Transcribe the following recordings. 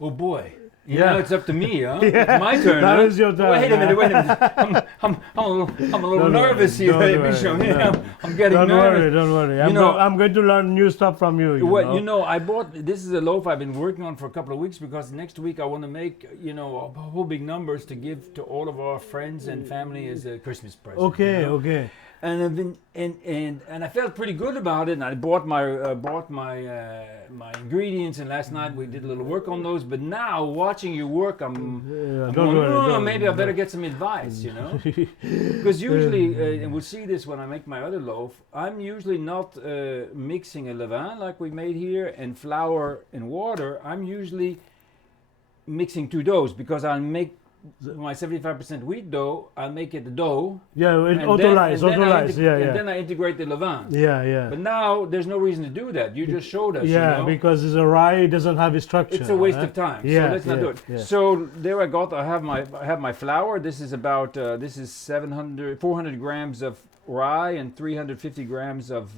Oh boy. Yeah. Now it's up to me, huh? Yeah. It's my turn. Now huh? it's your turn. Wait a minute. I'm a little nervous here, Beesham. I'm getting nervous. Don't worry. You know- I'm going to learn new stuff from you. Well, I bought, this is a loaf I've been working on for a couple of weeks because next week I want to make, a whole big numbers to give to all of our friends and family as a Christmas present. Okay, you know? okay. And I've been, and I felt pretty good about it. And I bought my my ingredients. And last night we did a little work on those. But now watching you work, I'm Don't going, worry. "Oh, don't- maybe I better get some advice, Because usually, and we'll see this when I make my other loaf. I'm usually not mixing a levain like we made here and flour and water. I'm usually mixing two doughs because I'll make my 75% wheat dough. I'll make it the dough. Yeah, it And auto-lies, then I auto-lies. Yeah, And yeah. then I integrate the levain. Yeah, yeah. But now there's no reason to do that. You just showed us. Yeah, because it's a rye, it doesn't have a structure. it's a waste huh? of time. Yeah, so let's not yeah, do it. yeah. So there I have my flour. This is about 400 grams of rye and 350 grams of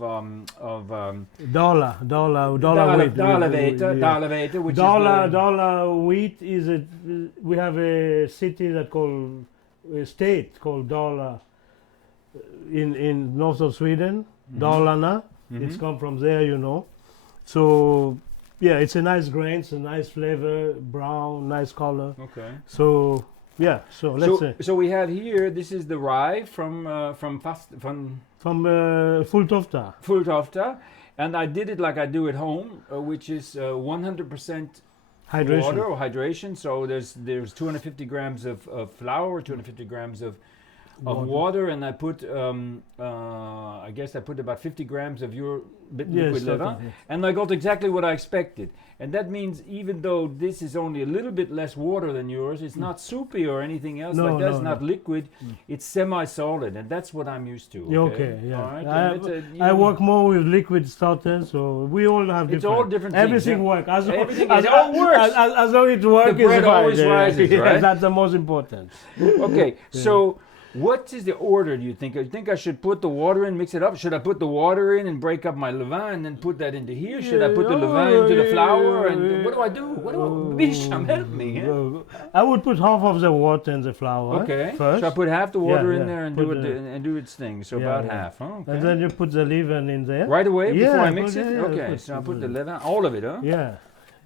Dollar wheat. dalaveta, which Dollar wheat is we have a city that called a state called Dollar in north of Sweden, Dalarna. It's come from there, So yeah, it's a nice grain, it's a nice flavor, brown, nice color. Okay. So yeah, so let's say So we have here. This is the rye from Fulltofta. Fulltofta, and I did it like I do at home, which is 100% Hydration. water or hydration. So there's 250 grams of flour, 250 grams of water, and I put I guess I put about 50 grams of your liquid levain, yes. and I got exactly what I expected. And that means even though this is only a little bit less water than yours, it's not soupy or anything else No, like that. no, It's not no. liquid. It's semi-solid, and that's what I'm used to. Okay, yeah. All right. I, and it's I work more with liquid starters, so we all have different. It's all different things, Everything yeah. works. Everything- it all works. As long as it works, The bread it's fine. always Yeah, rises, yeah, right? That's the most important. Okay, so what is the order, do you think? You think I should put the water in, mix it up? Should I put the water in and break up my levain and then put that into here? Should I put the levain into the flour? And what do I do? Beesham, help me. I would put half of the water in the flour Okay, first. so I put half the water Yeah, in yeah. there and Put do its thing. So Yeah, about yeah. half, huh? Okay. And then you put the leaven in there. Right away Yeah, before I put- mix it? yeah, yeah, Okay, put- so I put the levain, all of it, huh? Yeah.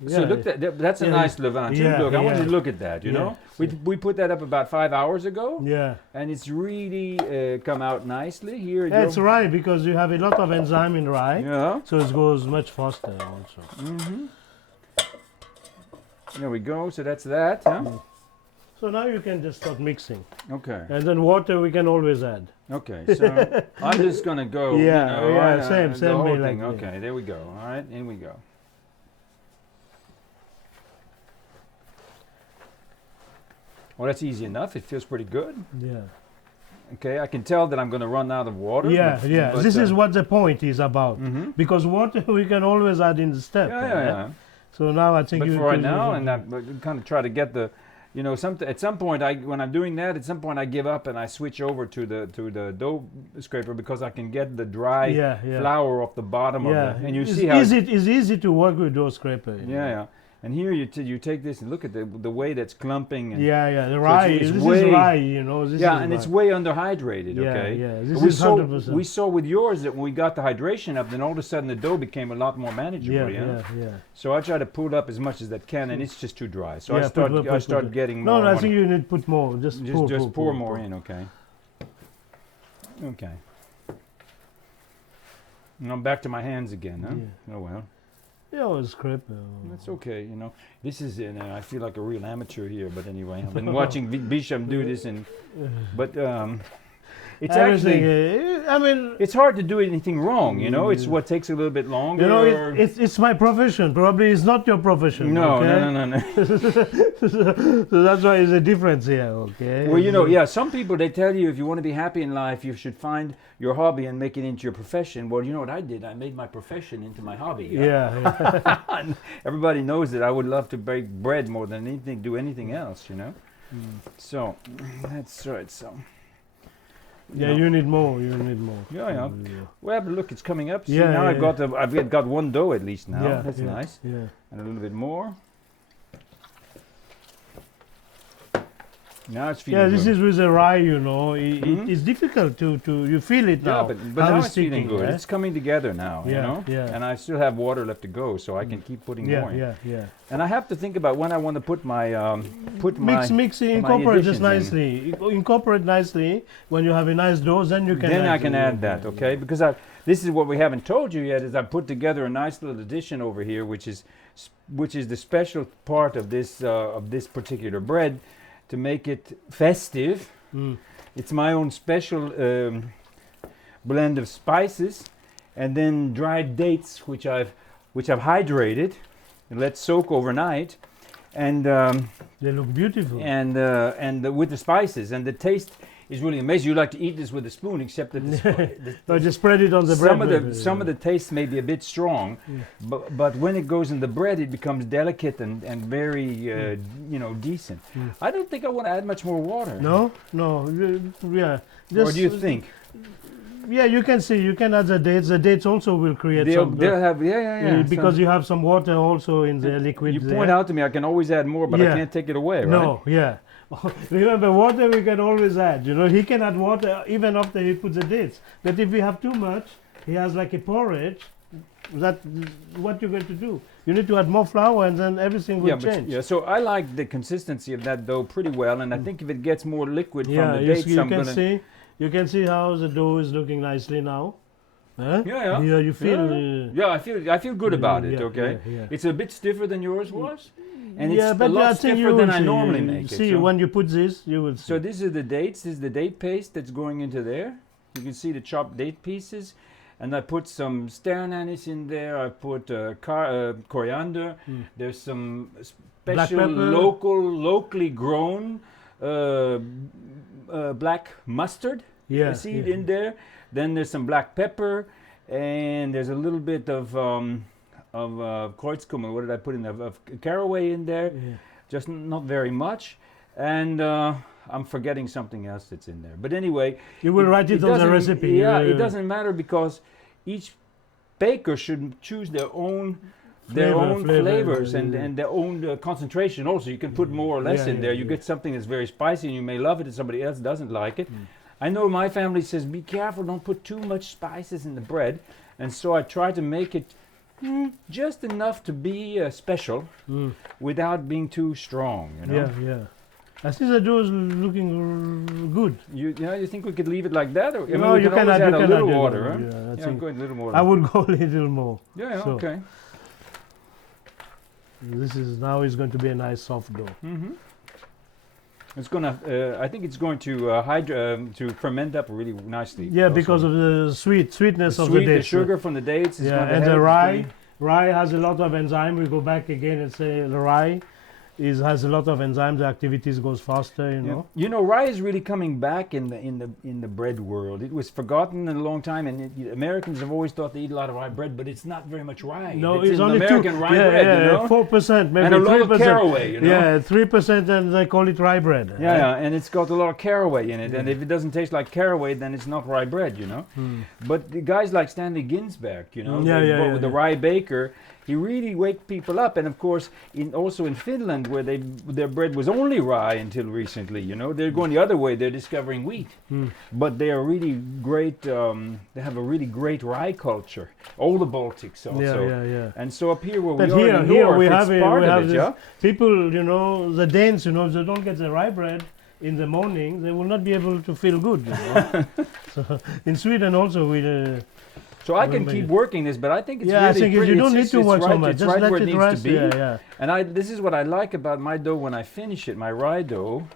So Yeah. look, that's a Yeah, nice levain too. yeah, Look, I want you yeah. to look at that, you Yeah, know? We put that up about 5 hours ago. Yeah. And it's really come out nicely here. That's rye because you have a lot of enzyme in rye, Yeah. so it goes much faster also. There we go. So that's that. Huh? So now you can just start mixing. Okay. And then water we can always add. Okay. So I'm just gonna go. Yeah, yeah, same the way whole like thing. that. Okay. There we go. All right. In we go. Well, that's easy enough. It feels pretty good. Yeah. Okay. I can tell that I'm gonna run out of water. Yeah, but- yeah. but, This is what the point is about. Mhm. Because water we can always add in the step. Yeah, yeah, yeah. So now I think But you for right can now, use and I kind of try to get the, at some point, when I'm doing that, at some point I give up and I switch over to the dough scraper because I can get the dry Yeah, yeah. flour off the bottom yeah. of it, and you it's see how. easy, it's easy to work with those scraper. you Yeah, know. yeah. And here you take this and look at the way that's clumping. And Yeah, yeah. The rye, it's this way- is rye, you know. This yeah, is and it's rye. way underhydrated. Yeah, Okay. yeah, this we is saw 100%. we saw with yours that when we got the hydration up, then all of a sudden the dough became a lot more manageable. Yeah, Yeah. yeah, yeah. So I try to pull it up as much as that can, and it's just too dry. So Yeah, I start put. getting more. No, I when think you need to put more. Just pour more in, okay. Okay. And I'm back to my hands again, huh? Yeah. Oh well. Yeah, it's scraper. That's okay, This is, I feel like a real amateur here, but anyway, I've been watching Beesham do this, but it's Everything, actually, I mean, it's hard to do anything wrong, It's what takes a little bit longer. you know, it's my profession. Probably it's not your profession. no, okay? no. So that's why there's a difference here, okay? Well, some people, they tell you if you want to be happy in life, you should find your hobby and make it into your profession. Well, you know what I did? I made my profession into my hobby. Yeah. And everybody knows that I would love to bake bread more than anything, do anything else, So, that's right, so. Yeah, you need more. You need more. Yeah. Well, but look, it's coming up. See, Yeah, now yeah, I've got one dough at least now. Yeah, That's yeah, nice. Yeah. And a little bit more. Now it's feeling Yeah, this good. is with the rye, you know. Mhm. It's difficult to you feel it Yeah, now. but how now it's it's feeling sticking, good. eh? It's coming together now, you Yeah, know? yeah. And I still have water left to go, so I can keep putting more in. Yeah. And I have to think about when I want to put my Mix, incorporate this nicely. Incorporate nicely. When you have a nice dough, then you can. Then I add can the- add that, okay? Because this is what we haven't told you yet. Is I put together a nice little addition over here, which is the special part of this particular bread, to make it festive. Mm. It's my own special blend of spices, and then dried dates, which I've hydrated and let soak overnight, and They look beautiful. with the spices, and the taste is really amazing. You like to eat this with a spoon, except that No, just spread it on the bread. some of the taste may be a bit strong, Yeah. but when it goes in the bread, it becomes delicate and very decent. Mm. I don't think I want to add much more water. No, yeah. Or do you think? Yeah, you can see. You can add the dates. The dates also will create They'll have because you have some water also in the liquid. you there. point out to me I can always add more, but I Yeah. can't take it away, right? No, yeah. Remember, water we can always add. You know, he can add water even after he puts the dates. But if we have too much, he has like a porridge. That what you're going to do? You need to add more flour, and then everything will change. So I like the consistency of that dough pretty well, and I think if it gets more liquid Yeah, from the you, dates, you I'm can gonna. see. You can see how the dough is looking nicely now. Huh? Yeah. Yeah, you feel. I feel good about it. yeah, Okay. yeah. It's a bit stiffer than yours was, and Yeah, it's but a lot I think stiffer you than will I see, normally make it. See, so when you put this, you will see. so this is the dates. This is the date paste that's going into there. You can see the chopped date pieces, and I put some stern anise in there. I put coriander. Mm. There's some Black special pepper. locally grown black mustard. yeah, I see it in there. Then there's some black pepper, and there's a little bit of Kreuzkümmel. What did I put in there? Of caraway in there. Yeah. Just not very much. And I'm forgetting something else that's in there. But anyway, You will write it on the doesn't- recipe. Yeah, it doesn't matter because each baker should choose their own flavors yeah. and their own concentration also. You can put more or less Yeah, in there. You yeah. get something that's very spicy and you may love it and somebody else doesn't like it. I know my family says be careful, don't put too much spices in the bread, and so I try to make it just enough to be special Mm. without being too strong, you know. Yeah. I see the dough is looking good. You think we could leave it like that? Or, I mean, No, we you can can always add- add you a can little add water, it, huh? yeah, I Yeah, think go a little water. I would go a little more. Yeah, So- okay. This is now is going to be a nice soft dough. Mm-hmm. It's gonna. I think it's going to to ferment up really nicely. Yeah, also. because of the sweetness the of sweet, the the dates. sugar from the dates. Is Yeah, going to and help. the It's rye. gonna- Rye has a lot of enzyme. We go back again and say the rye has a lot of enzymes. The activities goes faster. You know. You know, rye is really coming back in the bread world. It was forgotten in a long time, and Americans have always thought they eat a lot of rye bread, but it's not very much rye. No, it's it's an only American rye bread, you know, 4%, maybe and a lot of 3%. caraway, you know. Yeah, 3%, and they call it rye bread. Yeah, and it's got a lot of caraway in it, and if it doesn't taste like caraway, then it's not rye bread, you know. But the guys like Stanley Ginsberg, you know, the rye baker, he really waked people up. And of course, also in Finland, where their bread was only rye until recently, you know, they're going the other way. They're discovering wheat, but they are really great. They have a really great rye culture. All the Baltics also. Yeah. And so up here where But we are in the here north, we it's have, part we of have it, this yeah. people, you know, the Danes, you know, if they don't get the rye bread in the morning, they will not be able to feel good. You know? So in Sweden also we. So I can keep working this, but I think it's Yeah, really I think pretty. you don't need It's to work right, so much. It's Just right let where it it needs rest. to be. Yeah. And this is what I like about my dough when I finish it, my rye dough.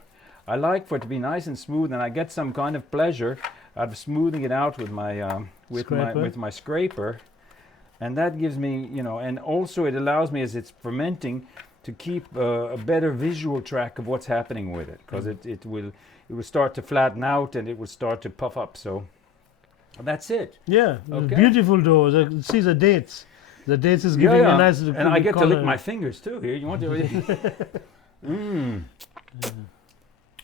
I like for it to be nice and smooth, and I get some kind of pleasure out of smoothing it out with my with my scraper, and that gives me, you know, and also it allows me as it's fermenting to keep a better visual track of what's happening with it, because it will start to flatten out and it will start to puff up. So that's it. Yeah, Okay. beautiful dough. See the dates. The dates is giving a nice. And I get to lick my fingers too. Here, you want to?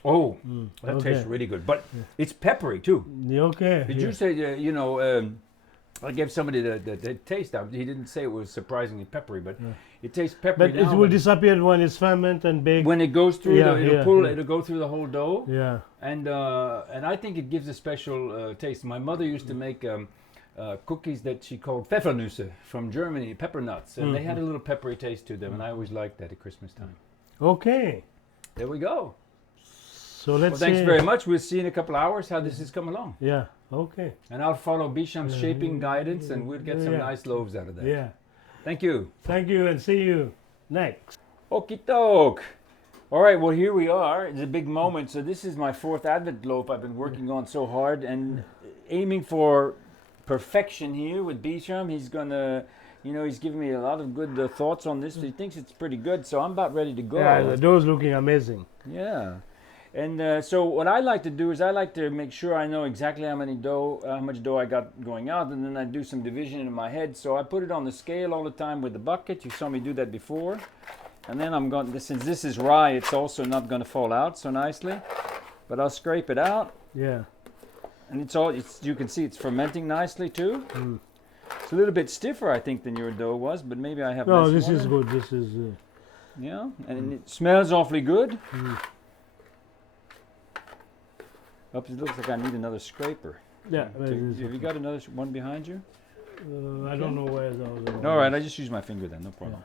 Oh, that tastes really good. But it's peppery too. Okay. Did you say I gave somebody the taste out. He didn't say it was surprisingly peppery, but Yeah. it tastes peppery But now. it will disappear when it's ferment and baked. when it goes through, Yeah, it'll go through the whole dough, Yeah. and I think it gives a special taste. My mother used to make cookies that she called Pfeffernüsse from Germany, pepper nuts, and they had a little peppery taste to them, and I always liked that at Christmas time. Okay. There we go. So let's Well, thanks see. very much. We'll see in a couple of hours how this has come along. Yeah. Okay. And I'll follow Beesham's shaping guidance, and we'll get some Yeah. nice loaves out of that. Yeah. Thank you. Thank you, and see you next. Okie doke. All right, well, here we are. It's a big moment. So this is my 4th Advent loaf I've been working on so hard and aiming for perfection here with Beesham. He's going to, he's giving me a lot of good thoughts on this. He thinks it's pretty good, so I'm about ready to go. Yeah, the dough's looking amazing. Yeah. And so what I like to do is I like to make sure I know exactly how much dough I got going out, and then I do some division in my head. So I put it on the scale all the time with the bucket. You saw me do that before. And then I'm going, since this is rye, it's also not going to fall out so nicely. But I'll scrape it out. Yeah. And you can see it's fermenting nicely too. Mm. It's a little bit stiffer, I think, than your dough was, but maybe I have No, less this water. is good. This is. Yeah, and it smells awfully good. Oops, it looks like I need another scraper. Yeah. Have you got another one behind you? I don't know where those are. All right, I just use my finger then, no problem.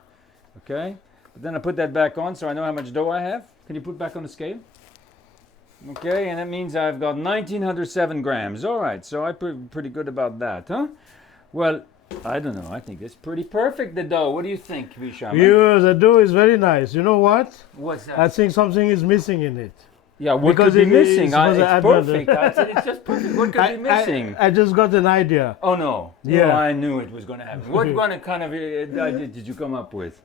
Okay, but then I put that back on so I know how much dough I have. Can you put back on the scale? Okay, and that means I've got 1,907 grams. All right, so I feel pretty good about that, huh? Well, I don't know. I think it's pretty perfect, the dough. What do you think, Beesham? The dough is very nice. You know what? What's that? I think something is missing in it. Yeah, what because could be it- missing? it's supposed to It's add perfect. I said it's just perfect. What could be missing? I just got an idea. Oh no! Yeah. No, I knew it was going to happen. What kind of idea did you come up with?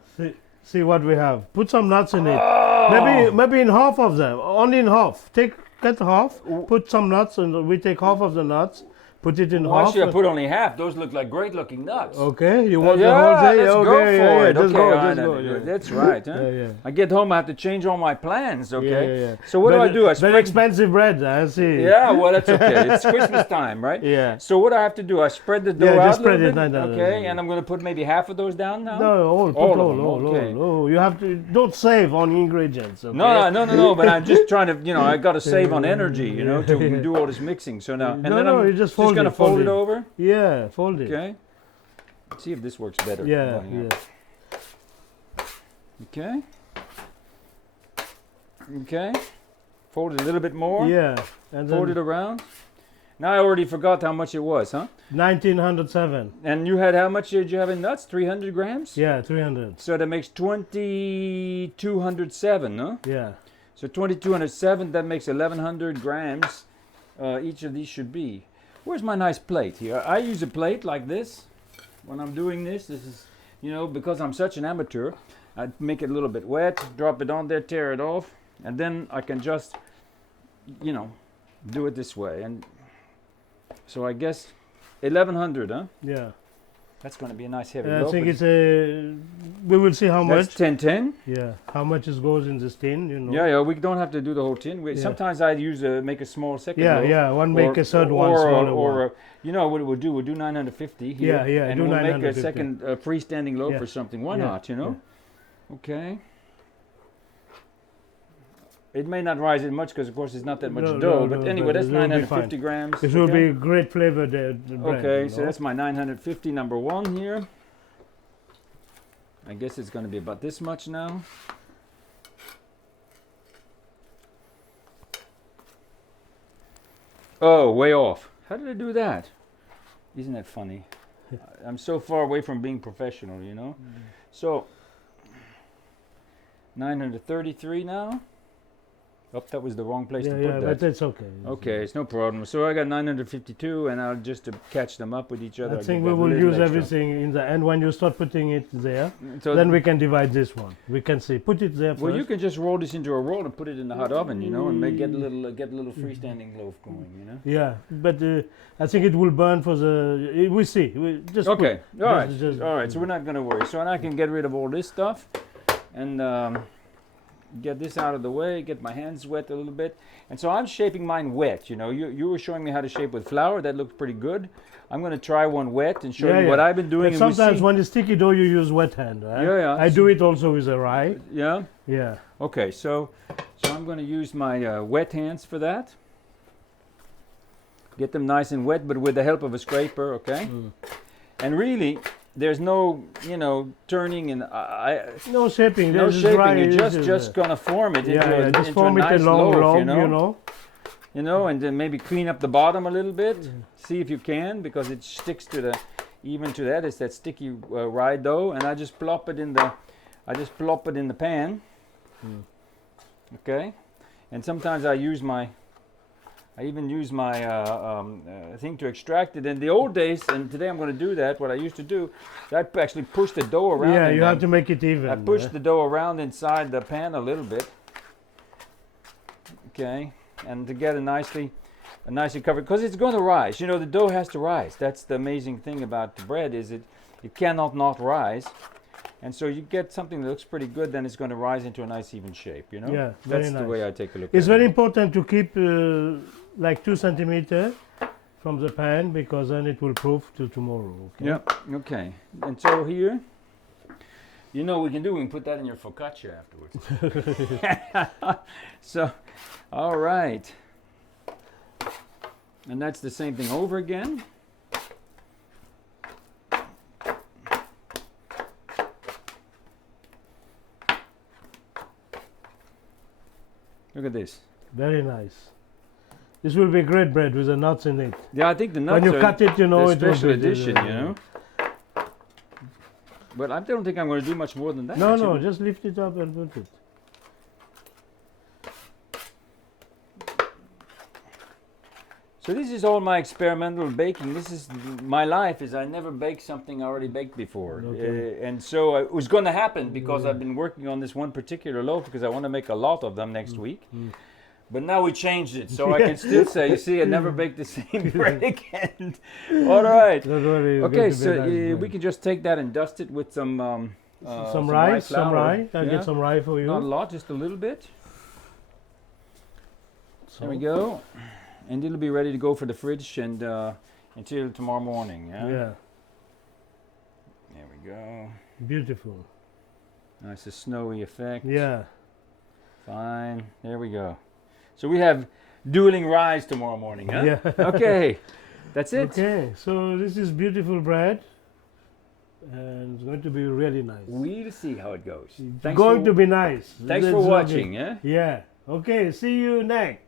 See what we have. Put some nuts in it. Oh! Maybe in half of them. Only in half. Get half. Put some nuts, and we take half of the nuts. Put it in Why half. should I put only half? Those look like great-looking nuts. Okay, you want the Yeah, whole thing? let's Okay, go yeah, for yeah, it. just Okay, go, all just right, go. Yeah. that's right. Huh? Yeah. I get home, I have to change all my plans. Okay. Yeah. So what do I do? I Very spread. expensive bread, I see. Yeah, well that's okay. It's Christmas time, right? Yeah. So what do I have to do? I spread the dough Yeah, out just a little spread it, bit. no, Okay, no. and I'm going to put maybe half of those down now. No, All put of all, them, okay. all. You have to don't save on ingredients. Okay? No. But I'm just trying to, I got to save on energy, to do all this mixing. So now, and No, then no, I'm you just going to fold it it. over. Yeah, fold it. Okay. Let's see if this works better. Yeah. Okay. Okay. Fold it a little bit more. Yeah. And Fold it then around. Now I already forgot how much it was, huh? 1907. And you had how much did you have in nuts? 300 grams? Yeah, 300. So that makes 2,207, huh? Yeah. So 2,207, that makes 1,100 grams. Each of these should be. Where's my nice plate here? I use a plate like this when I'm doing this. This is, because I'm such an amateur, I make it a little bit wet, drop it on there, tear it off, and then I can just, do it this way. And so I guess 1,100, huh? Yeah. That's going to be a nice heavy I loaf. think it's a. We will see how That's much. 10. Yeah. How much it goes in this tin, Yeah, we don't have to do the whole tin. Yeah. Sometimes I make a small second Yeah, loaf. yeah. One make a third one, or, smaller or, one. what we'll do, we'll do 950 here. Yeah, and do we'll make a 950. second freestanding loaf Yeah. or something. Why Yeah, not, Okay. It may not rise in much because, of course, it's not that much No, dough. no, but no, anyway, but that's it will be 950 grams. It will okay? be great flavor, the bread. Okay, so that's my 950 number one here. I guess it's going to be about this much now. Oh, way off. How did I do that? Isn't that funny? I'm so far away from being professional, So, 933 now. Oh, that was the wrong place to put Yeah, that. but that's okay. Okay, it's no problem. So I got 952, and I'll just to catch them up with each other. I I'll think give we that will little use extra. everything in the end. When you start putting it there, So then we can divide this one. We can see. Put it there first. well, you can just roll this into a roll and put it in the hot oven, and get a little freestanding loaf going, Yeah, but I think it will burn for the. We see. We just Okay, put, all right, just- all right. So we're not going to worry. So now I can get rid of all this stuff, and get this out of the way, get my hands wet a little bit. And so I'm shaping mine wet. You know, you were showing me how to shape with flour. That looked pretty good. I'm going to try one wet and show you what I've been doing. But sometimes when it's sticky dough, you use wet hand, right? Yeah. I do it also with a rye. Yeah? Yeah. Okay, so I'm going to use my wet hands for that. Get them nice and wet, but with the help of a scraper, okay? And really, there's no, turning and no shaping. No This is shaping. rye. You're This just gonna form it into a, just into form a it nice a long loaf, loaf, and then maybe clean up the bottom a little bit. See if you can, because it sticks to the, even to that. It's that sticky rye dough, and I just plop it in the pan. Okay, and sometimes I even use my thing to extract it. In the old days, and today I'm going to do that, what I used to do, I'd actually push the dough around. Yeah, you have to make it even. I push the dough around inside the pan a little bit. Okay, and to get a nicely covered, because it's going to rise. The dough has to rise. That's the amazing thing about the bread, is it cannot not rise. And so you get something that looks pretty good, then it's going to rise into a nice even shape, Yeah, very That's nice. the way I take a look It's at very it. important to keep like 2 centimeters from the pan, because then it will proof till tomorrow. Okay? Yeah, okay. And so here, we can put that in your focaccia afterwards. So, all right. And that's the same thing over again. Look at this. Very nice. This will be great bread with the nuts in it. Yeah, I think the nuts When you are cut it, the it will special be edition, But I don't think I'm going to do much more than that. No, actually. just lift it up and put it. So this is all my experimental baking. This is my life. Is I never baked something I already baked before, Okay. and so it was going to happen because I've been working on this one particular loaf because I want to make a lot of them next week. But now we changed it, so I can still say, you see, I never baked the same bread again. All right. Don't worry, it's Okay, going to be so nice we can just take that and dust it with some rye. flour. I'll get some rye for you. Not a lot, just a little bit. There we go. And it'll be ready to go for the fridge and until tomorrow morning. Yeah. Yeah, There we go. beautiful. Nice, a snowy effect. Yeah. Fine. There we go. So we have dueling ryes tomorrow morning, huh? Yeah. Okay. That's it. Okay, so this is beautiful bread, and it's going to be really nice. We'll see how it goes. It's going to be nice. Thanks It's for okay. watching. Yeah. Yeah. Okay, see you next.